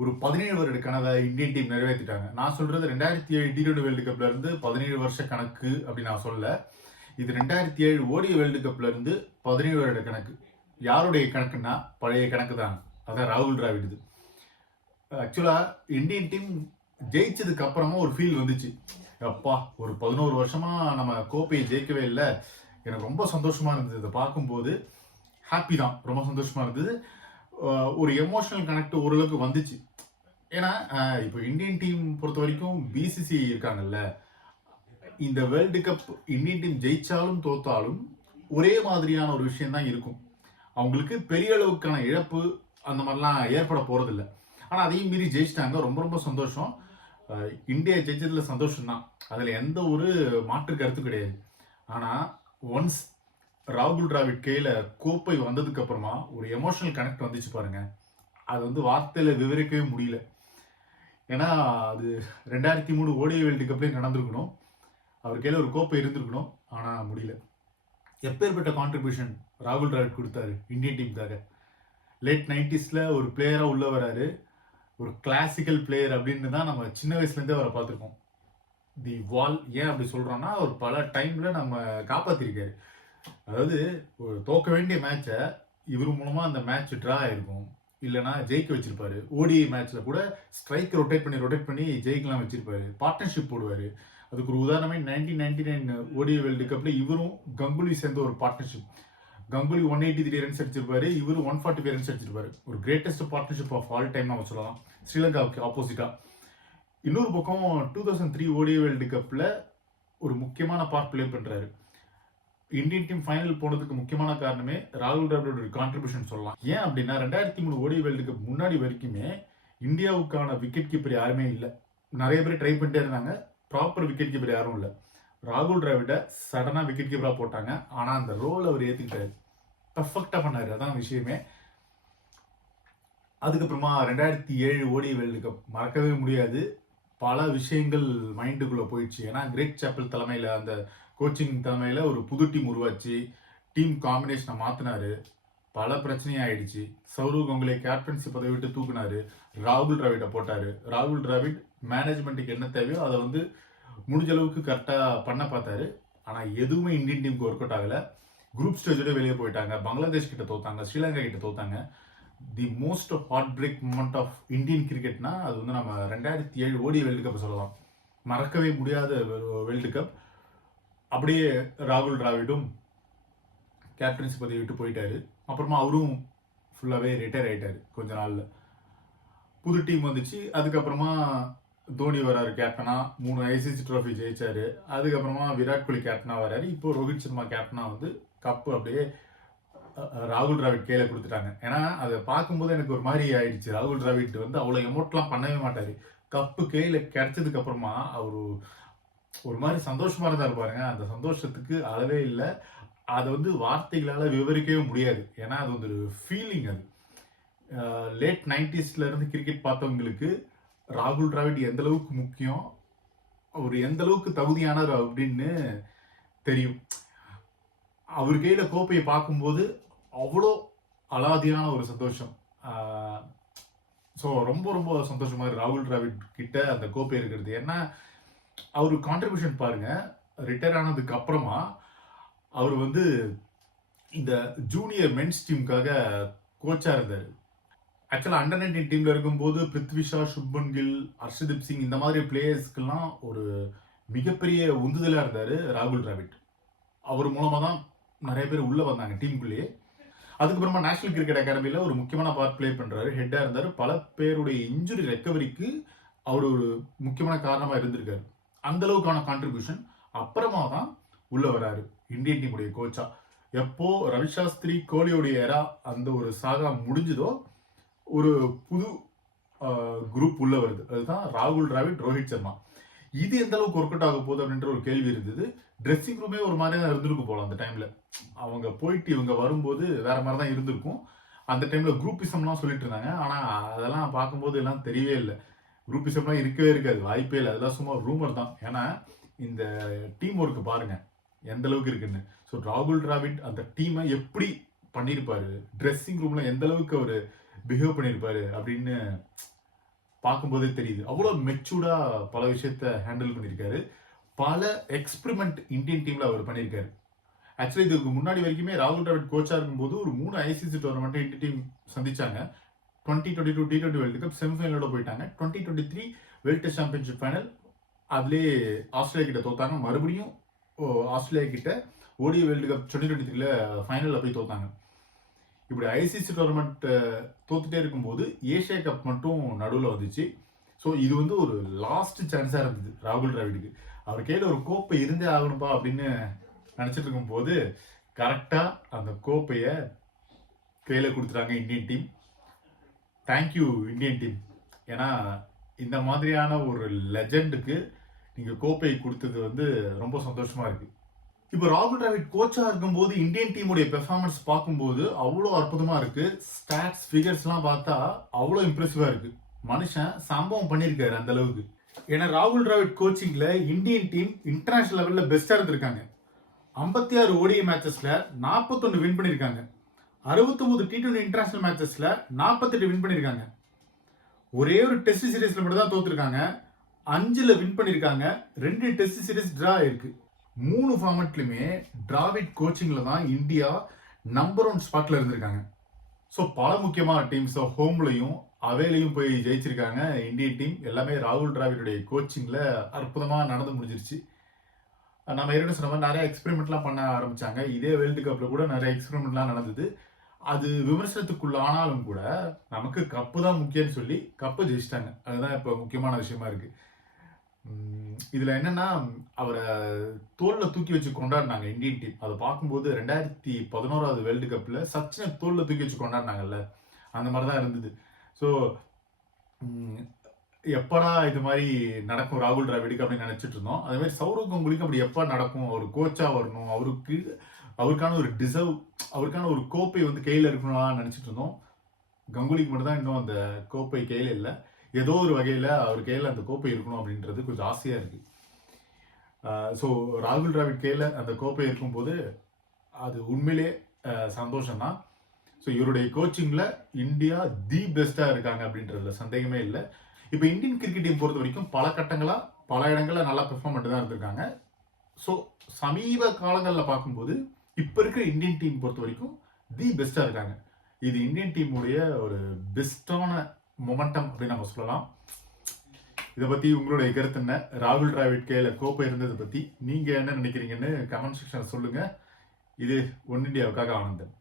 ஒரு 17 வருட கனவை இந்தியன் டீம் நிறைவேற்றிட்டாங்க. நான் சொல்றது 2007 T20 வேர்ல்டு கப்ல இருந்து 17 வருஷ கணக்கு அப்படி நான் சொல்லல. இது 2007 ஓடிய வேர்ல்டு கப்ல இருந்து 17 வருட கணக்கு. யாருடைய கணக்குன்னா பழைய கணக்கு தான். அதான் ராகுல் டிராவிட் இது. ஆக்சுவலா இந்தியன் டீம் ஜெயிச்சதுக்கு அப்புறமா ஒரு ஃபீல் வந்துச்சு. அப்பா ஒரு 11 வருஷமா நம்ம கோப்பையை ஜெயிக்கவே இல்லை. எனக்கு ரொம்ப சந்தோஷமா இருந்தது. இதை பார்க்கும்போது ஹாப்பி தான், ரொம்ப சந்தோஷமா இருந்தது. ஒரு எமோஷனல் கனெக்ட் ஓரளவுக்கு வந்துச்சு. ஏன்னா இப்போ இந்தியன் டீம் பொறுத்த வரைக்கும் பிசிசி இருக்காங்கல்ல, இந்த வேர்ல்டு கப் இந்தியன் டீம் ஜெயிச்சாலும் தோத்தாலும் ஒரே மாதிரியான ஒரு விஷயம் தான் இருக்கும். அவங்களுக்கு பெரிய அளவுக்கான இழப்பு அந்த மாதிரிலாம் ஏற்பட போறதில்லை. ஆனால் அதையும் மீறி ஜெயிச்சிட்டாங்க. ரொம்ப ரொம்ப சந்தோஷம். இந்தியா ஜெயிச்சதுல சந்தோஷம் தான், அதில் எந்த ஒரு மாற்று கருத்தும் கிடையாது. ஆனால் ஒன்ஸ் ராகுல் டிராவிட் கையில கோப்பை வந்ததுக்கு அப்புறமா ஒரு எமோஷனல் கனெக்ட் வந்துச்சு பாருங்க. அது வந்து வார்த்தையில விவரிக்கவே முடியல. ஏன்னா அது 2003 ஓடிய வேர்ல்டு கப்லேயும் நடந்திருக்கணும். அவர் கையில ஒரு கோப்பை இருந்திருக்கணும். ஆனா முடியல. எப்பேற்பட்ட கான்ட்ரிபியூஷன் ராகுல் டிராவிட் கொடுத்தாரு இந்தியன் டீமுக்காக. லேட் 90ஸ்ல ஒரு பிளேயரா உள்ள வராரு. ஒரு கிளாசிக்கல் பிளேயர் அப்படின்னு தான் நம்ம சின்ன வயசுல இருந்தே அவரை பார்த்துருக்கோம். தி வால் ஏன் அப்படி சொல்றோம்னா, அவர் பல டைம்ல நம்ம காப்பாத்திருக்காரு. அதாவது ஒரு தோக்க வேண்டிய மேட்சை இவர் மூலமா அந்த மேட்ச் டிரா ஆயிருக்கும், இல்லைன்னா ஜெயிக்க வச்சிருப்பாரு. ஓடிஐ மேட்ச்ல கூட ஸ்ட்ரைக் ரொட்டேட் பண்ணி ஜெயிக்கலாம் வச்சிருப்பாரு. பார்ட்னர்ஷிப் போடுவாரு. அதுக்கு ஒரு உதாரணமே 1999 ஓடிஐ வேர்ல்டு கப்ல இவரும் கங்குலி சேர்ந்த ஒரு பார்ட்னர்ஷிப். கங்குலி 183 ரன்ஸ் அடிச்சிருப்பாரு, இவரு 145 ரன்ஸ் அடிச்சிருப்பாரு. ஒரு greatest partnership of all time நம்ம சொல்லலாம், ஸ்ரீலங்காவுக்கு ஆப்போசிட்டா. இன்னொரு பக்கம் 2003 ஓடிஐ வேர்ல்டு கப்ல ஒரு முக்கியமான பார்ட் பிளே பண்றாரு. இந்தியன் டீம் ஃபைனல் போனதுக்கு முக்கியமான காரணமே ராகுல் டிராவிடோட கான்ட்ரிபியூஷன் சொல்லலாம். ஏன் அப்படின்னா 2003 ஓடிஐ வேர்ல்டு கப் முன்னாடி வரைக்குமே இந்தியாவுக்கான விக்கெட் கீப்பர் யாருமே இல்லை. நிறைய பேர் ட்ரை பண்ணிட்டே இருந்தாங்க, ப்ராப்பர் விக்கெட் கீப்பர் யாரும் இல்லை. ராகுல் டிராவிட சடனா விக்கெட் கீப்பரா போட்டாங்க. ஆனா அந்த ரோல் அவர் ஏத்துக்கிட்டாரு, பர்ஃபெக்டா பண்ணாரு. அதான் விஷயமே. அதுக்கப்புறமா 2007 ஓடிஐ வேர்ல்டு கப் மறக்கவே முடியாது. பல விஷயங்கள் மைண்டுக்குள்ள போயிடுச்சு. ஏன்னா கிரேக் சாப்பல் தலைமையில, அந்த கோச்சிங் தலைமையில ஒரு புது டீம் உருவாச்சு. டீம் காம்பினேஷனை மாத்தினாரு. பல பிரச்சனையாயிடுச்சு. சௌரவ் கங்குலி கேப்டன்சி பதவி விட்டு தூக்குனாரு. ராகுல் டிராவிட போட்டாரு. ராகுல் டிராவிட் மேனேஜ்மெண்ட்டுக்கு என்ன தேவையோ அதை வந்து முடிஞ்ச அளவுக்கு கரெக்டா பண்ண பார்த்தாரு. ஆனா எதுவுமே இந்தியன் டீமுக்கு ஒர்க் அவுட் ஆகல. குரூப் ஸ்டேஜோட வெளியே போயிட்டாங்க. பங்களாதேஷ் கிட்ட தோத்தாங்க, ஸ்ரீலங்கா கிட்ட தோத்தாங்க. The most heart break moment of Indian கிரிக்கெட்னா அது வந்து நம்ம 2007 ஓடிஐ வேர்ல்டு கப் சொல்லலாம். மறக்கவே முடியாத வேர்ல்டு கப். அப்படியே ராகுல் டிராவிடும் கேப்டன்சி பதவி விட்டு போயிட்டாரு. அப்புறமா அவரும் ஃபுல்லாகவே ரிட்டையர் ஆயிட்டாரு கொஞ்ச நாள்ல. புது டீம் வந்துச்சு. அதுக்கப்புறமா தோனி வராரு கேப்டனா, 3 ஐசிசி ட்ரோஃபி ஜெயிச்சாரு. அதுக்கப்புறமா விராட் கோலி கேப்டனா வராரு. இப்போ ரோஹித் சர்மா கேப்டனா வந்து கப்பு அப்படியே ராகுல் டிராவிட் கையில கொடுத்துட்டாங்க. ஏன்னா அதை பார்க்கும்போது எனக்கு ஒரு மாதிரி ஆயிடுச்சு. ராகுல் டிராவிட் வந்து அவ்வளோ எமோட்லாம் பண்ணவே மாட்டாரு. கப்பு கையில கிடைச்சதுக்கு அப்புறமா அவரு ஒரு மாதிரி சந்தோஷமா இருந்தாரு பாருங்க. அந்த சந்தோஷத்துக்கு அளவே இல்லை. அதை வந்து வார்த்தைகளால விவரிக்கவே முடியாது. ஏன்னா அது வந்து ஒரு ஃபீலிங். அது லேட் 90ஸ்ல இருந்து கிரிக்கெட் பார்த்தவங்களுக்கு ராகுல் டிராவிட் எந்த அளவுக்கு முக்கியம், அவர் எந்த அளவுக்கு தகுதியானவர் அப்படின்னு தெரியும். அவர் கையில கோப்பையை பார்க்கும்போது அவ்வளோ அலாதியான ஒரு சந்தோஷம். ஸோ ரொம்ப ரொம்ப சந்தோஷமா இருக்கு ராகுல் டிராவிட் கிட்ட அந்த கோப்பை இருக்கிறது. ஏன்னா அவரு கான்ட்ரிபியூஷன் பாருங்க. ரிட்டையர் ஆனதுக்கு அப்புறமா அவர் வந்து இந்த ஜூனியர் மென்ஸ் டீமுக்காக கோச்சா இருந்தாரு. ஆக்சுவலா அண்டர் 19 டீம்ல இருக்கும்போது பிருத்வி ஷா, சுப்மன் கில், ஹர்ஷதீப் சிங் இந்த மாதிரி பிளேயர்ஸ்க்கெல்லாம் ஒரு மிகப்பெரிய உந்துதலா இருந்தாரு ராகுல் டிராவிட். அவர் மூலமா தான் நிறைய பேர் உள்ள வந்தாங்க டீமுக்குள்ளேயே. அதுக்கப்புறமா நேஷனல் கிரிக்கெட் அகாடமியில ஒரு முக்கியமான பார்ட் பிளே பண்றாரு, ஹெட்டா இருந்தாரு. பல பேருடைய இன்ஜுரி ரெக்கவரிக்கு அவர் ஒரு முக்கியமான காரணமா இருந்திருக்காரு. அந்த அளவுக்கான கான்ட்ரிபியூஷன். அப்புறமா தான் உள்ள வராரு இந்தியன் டீமுடைய கோச்சா. எப்போ ரவிசாஸ்திரி, கோலியோடைய ஏரா அந்த ஒரு சாகா முடிஞ்சதோ ஒரு புது குரூப் உள்ள வருது. அதுதான் ராகுல் டிராவிட், ரோஹித் சர்மா. இது எந்த அளவுக்கு ஒர்க் அவுட் ஆக போகுது அப்படின்ற ஒரு கேள்வி இருந்தது. ட்ரெஸ்ஸிங் ரூமே ஒரு மாதிரி தான் இருந்திருக்கும் போல அந்த டைம்ல. அவங்க போயிட்டு இவங்க வரும்போது வேற மாதிரி தான் இருந்திருக்கும். அந்த டைம்ல குரூப்பிசம்லாம் சொல்லிட்டு இருந்தாங்க. ஆனா அதெல்லாம் பார்க்கும்போது எல்லாம் தெரியவே இல்லை. குரூப்பிசம்லாம் இருக்கவே இருக்காது, வாய்ப்பே இல்லை. அதெல்லாம் சும்மா ரூமர் தான். ஏன்னா இந்த டீம் ஒர்க் பாருங்க எந்த அளவுக்கு இருக்குன்னு. ஸோ ராகுல் டிராவிட் அந்த டீமை எப்படி பண்ணியிருப்பாரு, ட்ரெஸ்ஸிங் ரூம்ல எந்த அளவுக்கு அவர் பிஹேவ் பண்ணியிருப்பாரு அப்படின்னு பார்க்கும்போதே தெரியுது. அவ்வளோ மெச்சூர்டா பல விஷயத்த ஹேண்டில் பண்ணியிருக்காரு. பல எக்ஸ்பெரிமெண்ட் இந்தியன் டீம்ல அவர் பண்ணியிருக்காரு. ஆக்சுவலி இதுக்கு முன்னாடி வரைக்குமே ராகுல் டிராவிட் கோச்சா இருக்கும்போது ஒரு 3 ஐசிசி டோர்னமெண்ட் இந்தியன் டீம் சந்திச்சாங்க. 2022 T20 வேர்ல்டு கப் செமிஃபைனலோட போயிட்டாங்க. 2023 வேர்ல்ட் டெஸ்ட் சாம்பியன்ஷிப் ஃபைனல் அதுலேயே ஆஸ்திரேலியா கிட்ட தோத்தாங்க. மறுபடியும் ஆஸ்திரேலியா கிட்ட ஓடிஐ வேர்ல்டு கப் 2023ல ஃபைனலில் போய் தோத்தாங்க. இப்படி ஐசிசி டோர்னமெண்ட் தோத்துட்டே இருக்கும்போது ஏஷியா கப் மட்டும் நடுவில் வந்துச்சு. ஸோ இது வந்து ஒரு லாஸ்ட் சான்ஸாக இருந்தது ராகுல் டிராவிடுக்கு. அவர் கையில் ஒரு கோப்பை இருந்தே ஆகணும்பா அப்படின்னு நினச்சிட்டு இருக்கும்போது கரெக்டாக அந்த கோப்பையை கையில் கொடுத்துட்டாங்க Indian team. Thank you Indian team. ஏன்னா இந்த மாதிரியான ஒரு லெஜண்டுக்கு நீங்கள் கோப்பை கொடுத்தது வந்து ரொம்ப சந்தோஷமா இருக்கு. இப்போ ராகுல் டிராவிட் கோச்சா இருக்கும்போது இந்தியன் டீமுடைய பெர்ஃபார்மன்ஸ் பார்க்கும்போது அவ்வளோ அற்புதமா இருக்கு. ஸ்டாட்ஸ் ஃபிகர்ஸ்லாம் பார்த்தா அவ்வளோ இம்ப்ரெசிவா இருக்கு. மனுஷன் சம்பவம் பண்ணியிருக்காரு அந்த அளவுக்கு. ஏன்னா ராகுல் டிராவிட் கோச்சிங்ல இந்தியன் டீம் இன்டர்நேஷனல் லெவல்ல பெஸ்டா இருந்திருக்காங்க. 56 ஓடிஐ மேட்சஸ்ல 41 வின் பண்ணியிருக்காங்க. 69 T20 இன்டர்நேஷனல் மேட்சஸ்ல 48 வின் பண்ணியிருக்காங்க. ஒரே ஒரு டெஸ்ட் சீரீஸ்ல மட்டும் தான் தோத்துருக்காங்க. 5ல வின் பண்ணியிருக்காங்க. 2 டெஸ்ட் சீரீஸ் டிரா இருக்கு. 3 ஃபார்மட்லையுமே டிராவிட் கோச்சிங்ல தான் இந்தியா நம்பர் 1 ஸ்பாட்ல இருந்திருக்காங்க. ஸோ பல முக்கியமான டீம்ஸ் ஹோம்லையும் அவேலையும் போய் ஜெயிச்சிருக்காங்க இந்தியன் டீம். எல்லாமே ராகுல் டிராவிடுடைய கோச்சிங்ல அற்புதமாக நடந்து முடிஞ்சிருச்சு. நம்ம ஏற்கனவே சொன்ன மாதிரி நிறைய எக்ஸ்பெரிமெண்ட்லாம் பண்ண ஆரம்பிச்சாங்க. இதே வேர்ல்டு கப்ல கூட நிறைய எக்ஸ்பெரிமெண்ட்லாம் நடந்தது. அது விமர்சனத்துக்குள்ள ஆனாலும் கூட நமக்கு கப்பு தான் முக்கியம்னு சொல்லி கப்பை ஜெயிச்சிட்டாங்க. அதுதான் இப்போ முக்கியமான விஷயமா இருக்கு. இதுல என்னன்னா அவரை தோல்ல தூக்கி வச்சு கொண்டாடினாங்க இந்தியன் டீம். அதை பார்க்கும்போது 2011 வேர்ல்டு கப்ல சச்சினை தோல்ல தூக்கி வச்சு கொண்டாடினாங்கல்ல, அந்த மாதிரி தான் இருந்தது. ஸோ எப்படா இது மாதிரி நடக்கும் ராகுல் டிராவிடுக்கு அப்படின்னு நினைச்சிட்டு இருந்தோம். அதே மாதிரி சௌரவ் கங்குலிக்கு அப்படி எப்ப நடக்கும், அவர் கோச்சா வரணும், அவருக்கான ஒரு டிசர்வ், அவருக்கான ஒரு கோப்பை வந்து கையில் இருக்கணும்லாம் நினைச்சிட்டு இருந்தோம். கங்குலிக்கு மட்டும் தான் இன்னும் அந்த கோப்பை கையில் இல்லை. ஏதோ ஒரு வகையில் அவர் கையில் அந்த கோப்பை இருக்கணும் அப்படின்றது கொஞ்சம் ஆசையாக இருக்குது. ஸோ ராகுல் டிராவிட் கையில் அந்த கோப்பை இருக்கும்போது அது உண்மையிலே சந்தோஷம்தான். ஸோ இவருடைய கோச்சிங்கில் இந்தியா தி பெஸ்ட்டாக இருக்காங்க அப்படின்றதுல சந்தேகமே இல்லை. இப்போ இந்தியன் கிரிக்கெட் டீம் பொறுத்த வரைக்கும் பல கட்டங்களாக பல இடங்களில் நல்லா பெர்ஃபார்ம் பண்ணிட்டு தான் இருந்திருக்காங்க. ஸோ சமீப காலங்களில் பார்க்கும்போது இப்போ இருக்கிற இந்தியன் டீம் பொறுத்த வரைக்கும் தி பெஸ்ட்டாக இருக்காங்க. இது இந்தியன் டீமுடைய ஒரு பெஸ்ட்டான மொமெண்டம் அப்படின்னு நம்ம சொல்லலாம். இதை பற்றி உங்களுடைய கருத்து என்ன? ராகுல் டிராவிட் கையில் கோப்பை இருந்ததை பற்றி நீங்கள் என்ன நினைக்கிறீங்கன்னு கமெண்ட் செக்ஷனில் சொல்லுங்கள். இது ஒன் இண்டியாவுக்காக ஆனந்தன்.